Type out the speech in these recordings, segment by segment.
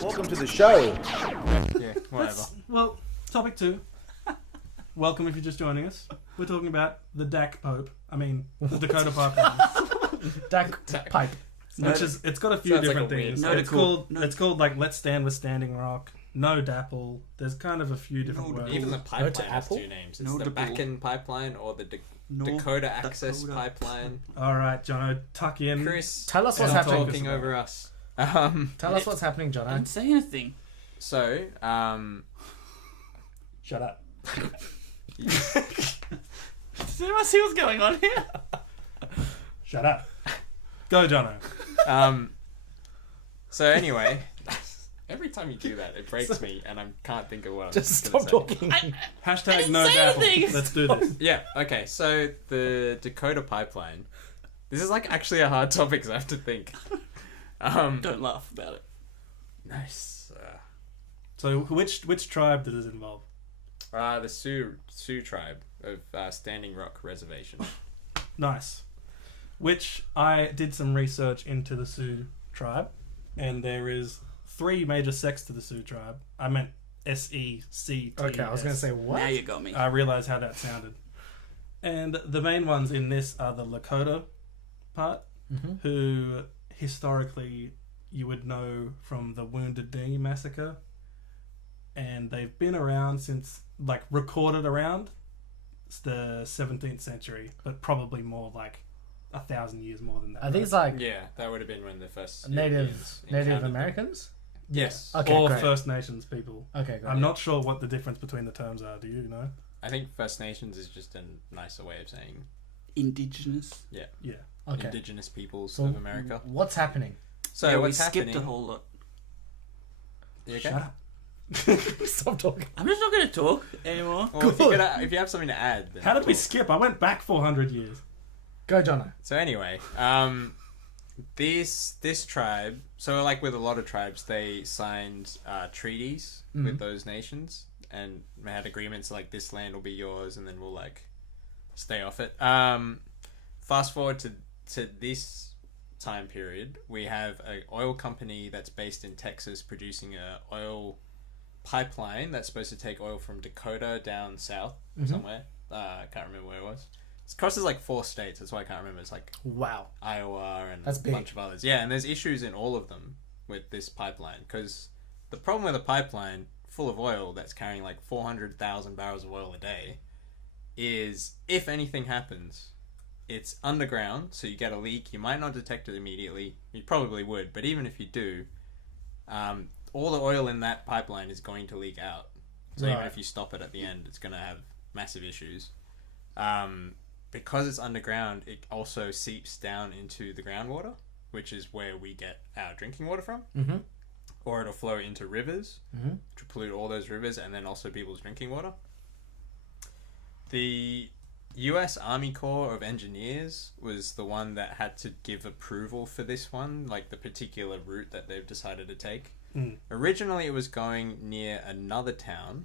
Welcome to the show. Yeah, whatever. Well, topic 2. Welcome if you're just joining us. We're talking about the Dakota pipeline. Dak pipe. Which is, it's got a few Sounds like different a weird things. name. It's called like Let's Stand with Standing Rock, No Dapple. There's kind of a few different words. Even the No to pipeline has Apple? 2 names. It's No the to Bakken pipeline or the Dakota Access pipeline. All right, Jono, tuck in. Chris, Tell us what's Stop happening. talking over us. Tell us what's happening, I John. didn't say anything. So, Shut up. Does anyone see what's going on here? Shut up. Go, Jono. So anyway, every time you do that, it breaks me, and I can't think of what I'm Just gonna stop say. talking. Hashtag didn't no say dapple. anything. Let's do this. Yeah, okay, so the Dakota pipeline. This is like actually a hard topic because I have to think. Don't laugh about it. Nice. So which tribe does it involve? The Sioux tribe of Standing Rock Reservation. Nice. Which I did some research into the Sioux tribe, and there is 3 major sects to the Sioux tribe. I meant SECT. Okay, I was going to say, what? Now you got me. I realised how that sounded. And the main ones in this are the Lakota part, who historically you would know from the Wounded Knee massacre. And they've been around since, like, recorded around the 17th century, but probably more like 1,000 years more than that. I think it's like Yeah, that would have been when the first Native Europeans encountered them. Americans? Yes. Okay, or great. First Nations people. Okay, great. I'm not sure what the difference between the terms are. Do you know? I think First Nations is just a nicer way of saying Indigenous. Yeah. Okay. indigenous peoples So of America. what's happening? So yeah, we what's skipped happening? a whole lot. You okay? Shut up. Stop talking. I'm just not going to talk anymore. Well, if you have something to add, then How did we talk. skip? I went back 400 years. Go, Jono. So anyway, this tribe. So like with a lot of tribes, they signed treaties with those nations and they had agreements like this land will be yours, and then we'll like stay off it. Fast forward to this time period, we have an oil company that's based in Texas producing a oil pipeline that's supposed to take oil from Dakota down south somewhere. I can't remember where it was. It crosses like 4 states. That's why I can't remember. It's like Wow. Iowa and That's a big. bunch of others. Yeah, and there's issues in all of them with this pipeline because the problem with a pipeline full of oil that's carrying like 400,000 barrels of oil a day is if anything happens, it's underground, so you get a leak. You might not detect it immediately. You probably would, but even if you do, all the oil in that pipeline is going to leak out. So even Right. if you stop it at the end, it's going to have massive issues. Because it's underground, it also seeps down into the groundwater, which is where we get our drinking water from. Mm-hmm. Or it'll flow into rivers, Mm-hmm. which will pollute all those rivers, and then also people's drinking water. The U.S. Army Corps of Engineers was the one that had to give approval for this one, like the particular route that they've decided to take. Originally, it was going near another town,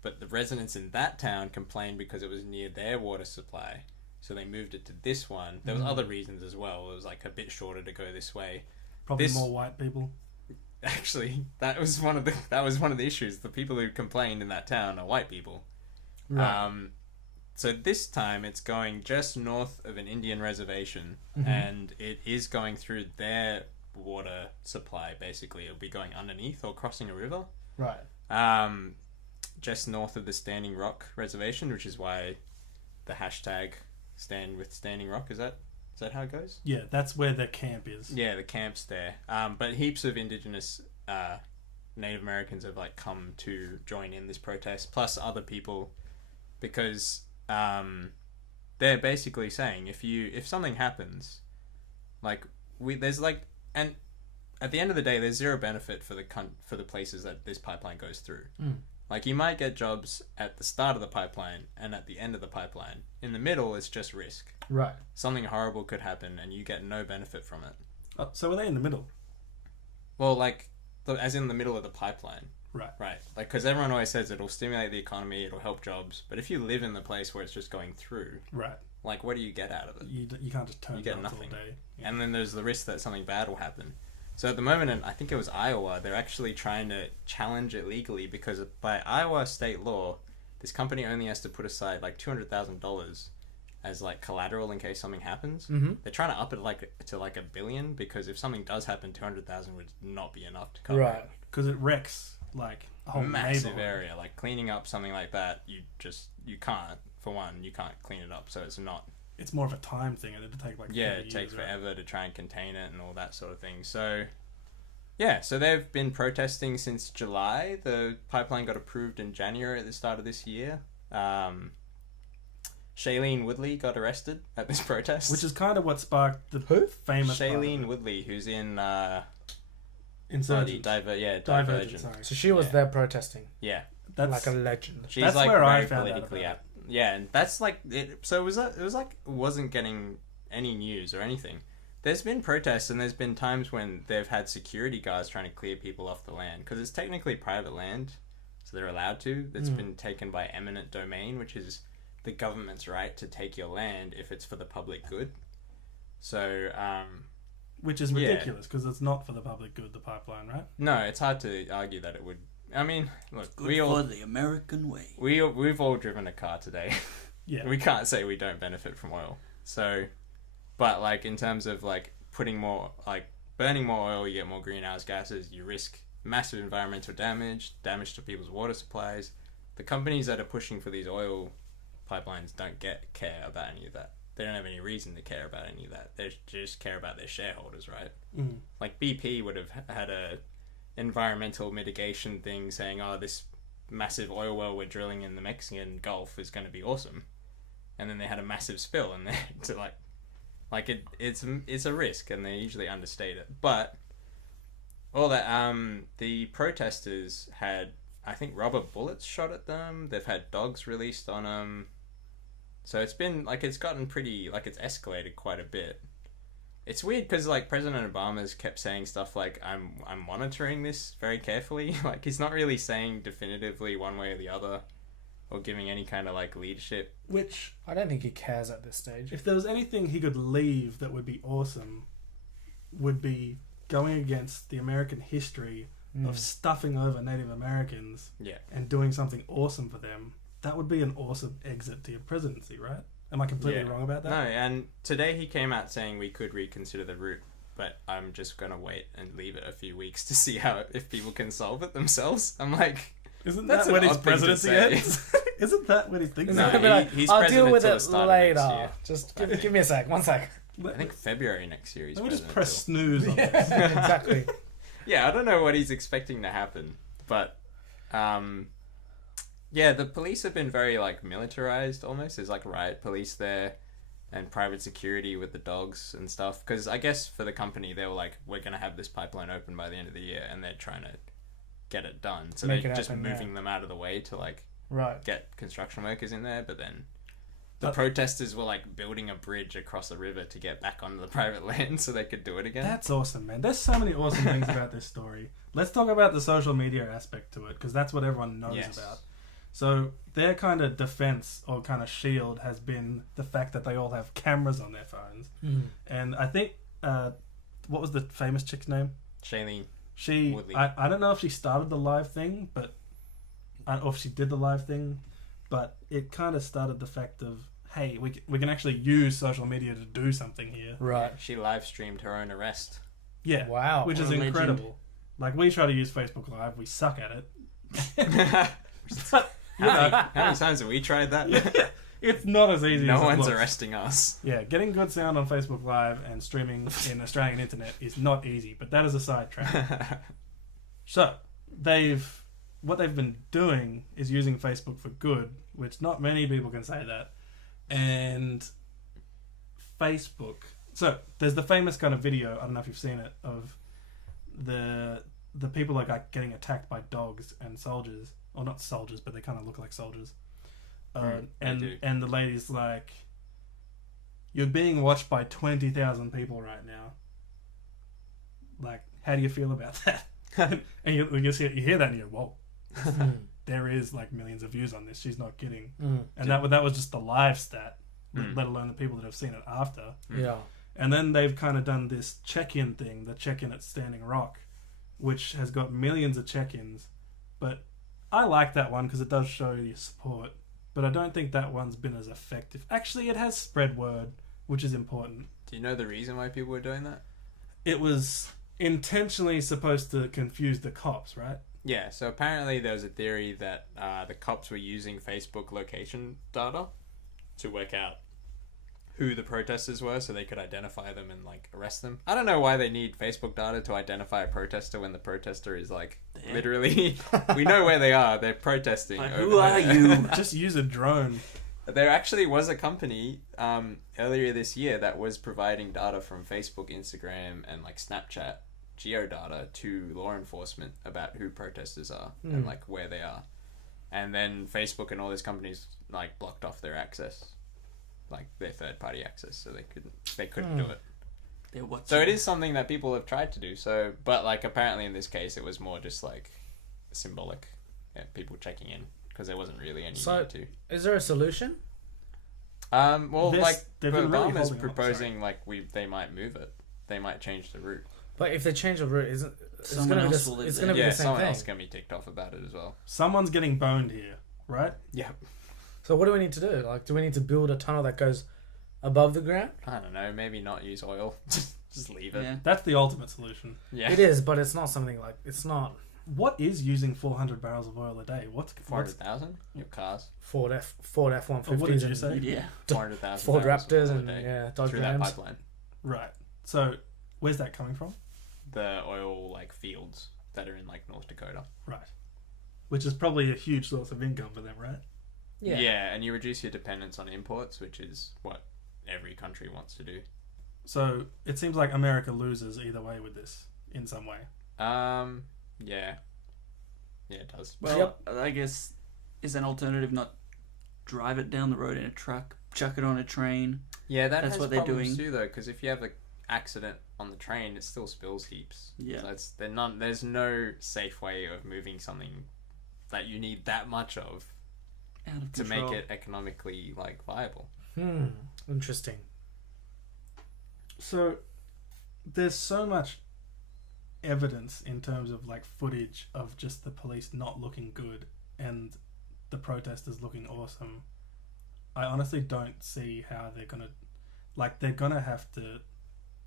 but the residents in that town complained because it was near their water supply, so they moved it to this one. There was other reasons as well. It was like a bit shorter to go this way. Probably This- more white people. Actually, that was one of the issues. The people who complained in that town are white people. Right. So this time it's going just north of an Indian reservation, and it is going through their water supply. Basically, it'll be going underneath or crossing a river. Right. Just north of the Standing Rock Reservation, which is why the hashtag stand with Standing Rock. Is that how it goes? Yeah, that's where their camp is. Yeah, the camp's there. But heaps of indigenous Native Americans have like come to join in this protest, plus other people, because they're basically saying if something happens, like there's like, and at the end of the day, there's zero benefit for the places that this pipeline goes through. Like you might get jobs at the start of the pipeline and at the end of the pipeline. In the middle, it's just risk. Right. Something horrible could happen and you get no benefit from it. Oh, so are they in the middle? Well, like, as in the middle of the pipeline. Right. Right. Like, because everyone always says it'll stimulate the economy, it'll help jobs. But if you live in the place where it's just going through, Right. like, what do you get out of it? You can't just turn You get guns nothing. all day. Yeah. And then there's the risk that something bad will happen. So at the moment, in, I think it was Iowa, they're actually trying to challenge it legally because by Iowa state law, this company only has to put aside like $200,000 as like collateral in case something happens. Mm-hmm. They're trying to up it to like $1 billion because if something does happen, 200,000 would not be enough to cover Right. it. Because it wrecks like a whole Massive neighborhood. area. Like cleaning up something like that, you can't. For one, you can't clean it up, so it's not. It's more of a time thing, and it'd take like 30 It takes years, right? forever to try and contain it and all that sort of thing. So, yeah, so they've been protesting since July. The pipeline got approved in January at the start of this year. Shailene Woodley got arrested at this protest. Which is kind of what sparked the Who? famous part of Shailene it. Woodley, who's in Insurgent. Divergent. Divergent, sorry. So she was Yeah. there protesting, Yeah, That's like a legend. she's That's like where I very found out politically about apt. Yeah, and that's like it. So it was like it wasn't getting any news or anything. There's been protests and there's been times when they've had security guards trying to clear people off the land because it's technically private land, so they're allowed to. That's been taken by eminent domain, which is the government's right to take your land if it's for the public good. So, which is Yeah. ridiculous because it's not for the public good. The pipeline, right? no, it's hard to argue that it would. I mean, look, Good we for all the American way. we've all driven a car today. Yeah. We can't say we don't benefit from oil. So, but like in terms of like putting more, like burning more oil, you get more greenhouse gases, you risk massive environmental damage to people's water supplies. The companies that are pushing for these oil pipelines don't care about any of that. They don't have any reason to care about any of that. They just care about their shareholders, right? Mm. Like BP would have had a environmental mitigation thing saying, oh, this massive oil well we're drilling in the Mexican Gulf is going to be awesome, and then they had a massive spill, and they to it's a risk, and they usually understate it. But all that the protesters had, I think, rubber bullets shot at them. They've had dogs released on them. So it's been like it's gotten pretty like it's escalated quite a bit. It's weird because like President Obama's kept saying stuff like I'm monitoring this very carefully. Like he's not really saying definitively one way or the other, or giving any kind of like leadership. Which, I don't think he cares at this stage. if there was anything he could leave that would be awesome, would be going against the American history of stuffing over Native Americans Yeah. and doing something awesome for them. That would be an awesome exit to your presidency, right? Am I completely Yeah. wrong about that? No, and today he came out saying we could reconsider the route, but I'm just gonna wait and leave it a few weeks to see if people can solve it themselves. I'm like, Isn't That's that when an his odd thing to presidency say. ends? Isn't that when he thinks No, He's gonna be he- like, he's I'll president deal with till the it start of next later. year. Just give me a sec. One sec. I think February next year he's Let me just president press till. snooze on this. Yeah, exactly. Yeah, I don't know what he's expecting to happen, but yeah, the police have been very like militarized almost. There's like riot police there and private security with the dogs and stuff. Because I guess for the company, they were like, we're gonna have this pipeline open by the end of the year, and they're trying to get it done. So Make they're it just happen, moving yeah. them out of the way to like Right. get construction workers in there. But then the But- protesters were like building a bridge across a river to get back onto the private land so they could do it again. That's awesome, man. There's so many awesome things about this story. Let's talk about the social media aspect to it, because that's what everyone knows Yes. about. So their kind of defense or kind of shield has been the fact that they all have cameras on their phones. And I think, what was the famous chick's name? Shailene. She, Woodley. I don't know if she started the live thing, or if she did the live thing, but it kind of started the fact of, hey, we can actually use social media to do something here. Right. She live streamed her own arrest. Yeah. Wow. Which is What a legend. incredible. Like, we try to use Facebook Live, we suck at it. how, many times have we tried that? It's not as easy as No it one's looks. arresting us. Yeah, getting good sound on Facebook Live and streaming in Australian internet is not easy, but that is a sidetrack. So, what they've been doing is using Facebook for good, which not many people can say that. And Facebook. So, there's the famous kind of video, I don't know if you've seen it, of the people like getting attacked by dogs and soldiers, or not soldiers, but they kind of look like soldiers. they do. And the lady's like, you're being watched by 20,000 people right now. Like, how do you feel about that? And you hear that and you go, whoa, there is like millions of views on this. She's not kidding. And that was just the live stat, let alone the people that have seen it after. Yeah. And then they've kind of done this check-in thing, the check-in at Standing Rock, which has got millions of check-ins. But I like that one because it does show your support. But I don't think that one's been as effective. Actually, it has spread word, which is important. Do you know the reason why people were doing that? It was intentionally supposed to confuse the cops, right? Yeah, so apparently there was a theory that the cops were using Facebook location data to work out who the protesters were so they could identify them and like arrest them. I don't know why they need Facebook data to identify a protester when the protester is like literally we know where they are. They're protesting. Like, over who are there. you? Just use a drone. There actually was a company earlier this year that was providing data from Facebook, Instagram, and like Snapchat geodata to law enforcement about who protesters are and like where they are. And then Facebook and all these companies like blocked off their access, like their third-party access, so they couldn't do it. They're watching. So it is something that people have tried to do. So, but like apparently in this case, it was more just like symbolic, people checking in because there wasn't really any So- need to. Is there a solution? Well, This- like they've been really Obama's holding on, proposing, like they might move it. They might change the route. But if they change the route, isn't it's Someone gonna be else the, will live it's there. gonna be Yeah, the same someone thing. else can be ticked off about it as well. Someone's getting boned here, right? Yeah. So what do we need to do? Like, do we need to build a tunnel that goes above the ground? I don't know. Maybe not use oil. Just leave it. Yeah. That's the ultimate solution. Yeah. It is, but it's not something like it's not What is using 400 barrels of oil a day? What's 400,000. Your cars. Ford F-150s Oh, what did you and say? Yeah. 400,000. Ford barrels of Raptors oil a and day yeah, Dodge through that Rams. pipeline. Right. So, where's that coming from? The oil like fields that are in like North Dakota. Right. Which is probably a huge source of income for them, right? Yeah. And you reduce your dependence on imports, which is what every country wants to do. So, it seems like America loses either way with this in some way. Yeah. Yeah, it does. Well, I guess is an alternative not drive it down the road in a truck, chuck it on a train. Yeah, that That's has what they're problems doing. too, though, because if you have an accident on the train, it still spills heaps. Yeah. So there's no safe way of moving something that you need that much of Out of to control. make it economically like viable. Interesting. So, there's so much evidence in terms of like footage of just the police not looking good and the protesters looking awesome. I honestly don't see how they're gonna have to,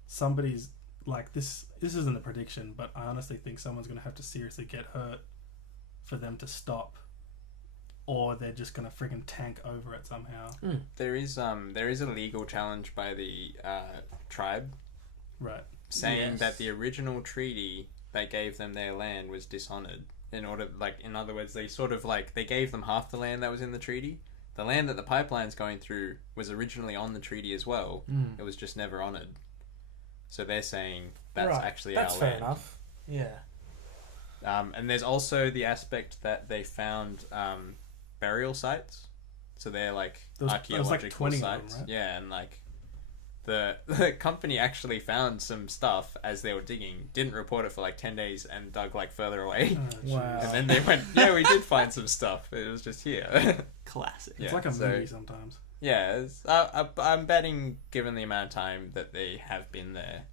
somebody's like this isn't a prediction, but I honestly think someone's gonna have to seriously get hurt for them to stop, or they're just gonna freaking tank over it somehow. There is a legal challenge by the tribe Right. saying Yes. that the original treaty that gave them their land was dishonored. In other words, they sort of like they gave them half the land that was in the treaty. The land that the pipeline's going through was originally on the treaty as well. It was just never honored. So they're saying that's Right. actually That's our fair land. enough. Yeah. And there's also the aspect that they found burial sites. So they're like There was like archaeological 20 of them, sites. right? Yeah, and like the company actually found some stuff as they were digging, didn't report it for like 10 days and dug like further away. Oh, Wow. jeez. And then they went, yeah, we did find some stuff. It was just here. Classic. It's Yeah, like a so- movie sometimes. Yeah, I'm betting, given the amount of time that they have been there,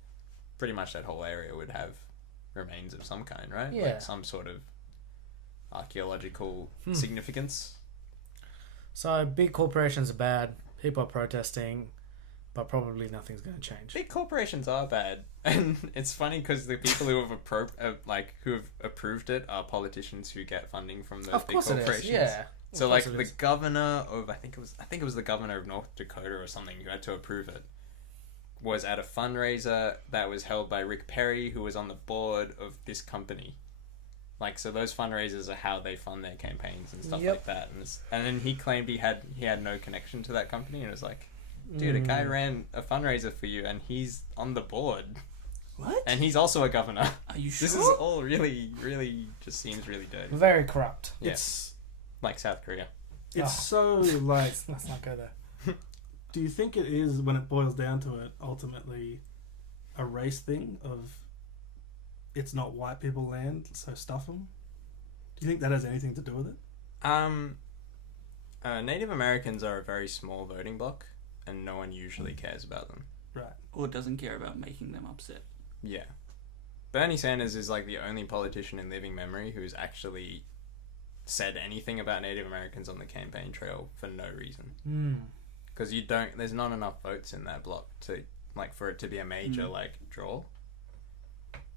pretty much that whole area would have remains of some kind, right? Yeah. Like some sort of archaeological significance. So big corporations are bad. People are protesting, but probably nothing's going to change. Big corporations are bad, and it's funny because the people who have who have approved it are politicians who get funding from those Of big course it corporations. is. Yeah. So Of like course it the is. governor of I think it was the governor of North Dakota or something who had to approve it was at a fundraiser that was held by Rick Perry, who was on the board of this company. Like, so those fundraisers are how they fund their campaigns and stuff Yep. like that. And then he claimed he had no connection to that company, and it was like, dude, a guy ran a fundraiser for you, and he's on the board, What? and he's also a governor. Are you sure? This is all really, really just seems really dirty. Very corrupt. Yeah. It's Like South Korea. so like. Let's not go there. Do you think it is, when it boils down to it, ultimately a race thing of it's not white people land, so stuff them? Do you think that has anything to do with it? Native Americans are a very small voting bloc, and no one usually cares about them. Right. or doesn't care about making them upset. Yeah. Bernie Sanders is like the only politician in living memory who's actually said anything about Native Americans on the campaign trail for no reason. Because there's not enough votes in that block to, like, for it to be a major, like, draw.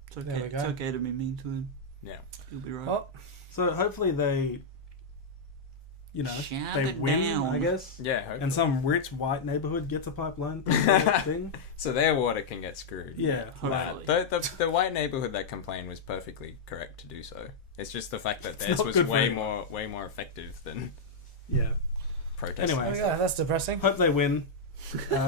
It's okay. It's okay to be mean to him. Yeah. He'll be right. Oh, So hopefully they, Shut they it win, down. I guess. Yeah, hopefully. And some rich white neighborhood gets a pipeline thing. So their water can get screwed. Yeah. Hopefully. The white neighborhood that complained was perfectly correct to do so. It's just the fact that It's theirs not was good for way anyone. more effective than Yeah. protesting. Anyway. oh yeah, that's depressing. Hope they win.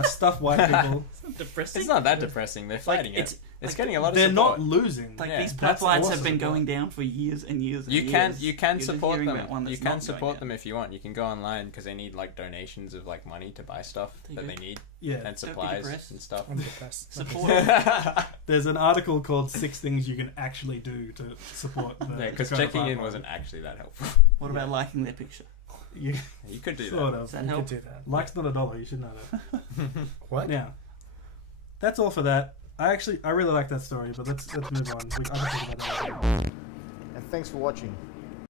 Stuff white people. Depressing. It's not that depressing. They're fighting it's- it. It's like, getting a lot of They're support. not losing. Like Yeah. these That's pipelines awesome. have been going down for years and years. And You can years. you can You're just support hearing them. about one You that's can not support going them down. if you want. You can go online because they need like donations of like money to buy stuff There that you they go. need Yeah. and supplies depressed. and stuff. I'm depressed. Support. There's an article called 6 Things You Can Actually Do to Support the Yeah, because Dakota checking in pipeline. wasn't actually that helpful. What about liking their picture? You, You could do sort that. Does of. that You help? could do that. Like's not $1, you should know that. What? Now, that's all for that. I really like that story, but let's move on. I can talk about that later. And thanks for watching.